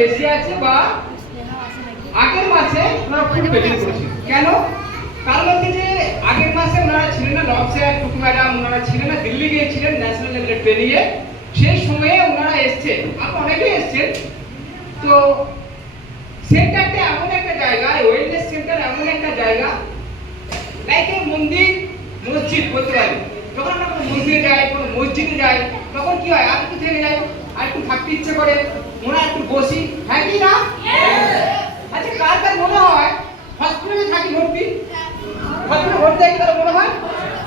বেশি আছে বা আগের মাসে ওনারা খুব বেশি করেছে। কেন? কারণ হচ্ছে যে আগের মাসে ওনারা ছিলেন না, লব স্যার, টুকু ম্যাডাম ওনারা ছিলেন না, দিল্লি গিয়েছিলেন ন্যাশনাল লেভেলে ট্রেনিংয়ে। সেই সময়ে ওনারা এসছেন, আপনারা অনেকেই এসছেন। তো সেন্টারটা এমন একটা জায়গা, ওয়েলনেস সেন্টার এমন একটা জায়গা, লাইক মন্দির মসজিদ বলতে পারি। যখন আমরা কোনো মন্দিরে যাই, কোনো মসজিদে যাই, তখন কি হয়, আর একটু থেকে যাই, আর একটু থাকতে ইচ্ছে করে, মনে একটু বসি, হ্যাঁ কি না? আচ্ছা, কার কার মনে হয় হসপিটালে থাকি ভর্তি, হসপিটালে ভর্তি থাকি, তার মনে হয়?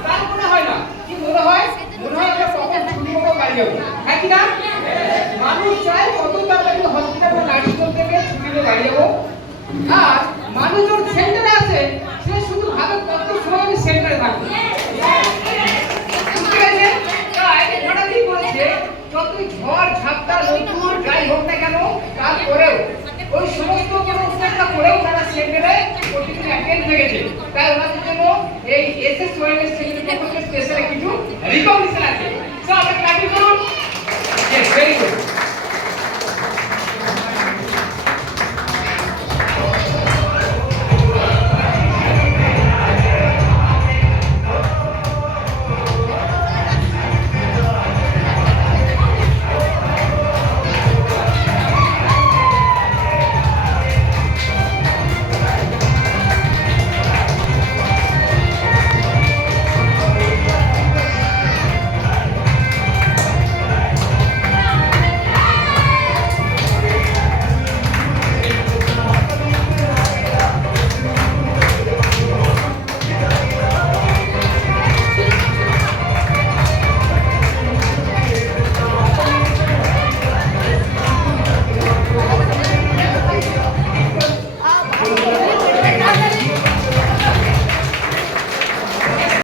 তার মনে হয় না। কি মনে হয়? মনে হয় আমরা কখন ছুটি পাবো, বাড়ি যাবো, হ্যাঁ কি না? মানুষ চায় কত তাড়াতাড়ি হসপিটাল বা নার্সিং হোম থেকে ছুটি পেয়ে বাড়ি যাবো। আর মানুষ যখন সেন্টারে আছে, সে শুধু ভাবে কত সময় আমি সেন্টারে থাকবো। যতই ঝড় ঝাপটা নতুন যাই হোক না কেন, তারপরেও ওই সমস্ত ব্যবস্থা করেও তারা সেন্টারে প্রতিদিন অ্যাটেন্ড হয়েছে। তাই ওনাদের জন্য এই এসএস ওয়েলনেস সেন্টারের পক্ষ থেকে স্পেশাল কিছু রিকগনিশন আছে। সো আপনারা ক্লাপিং করুন। Yes, very good.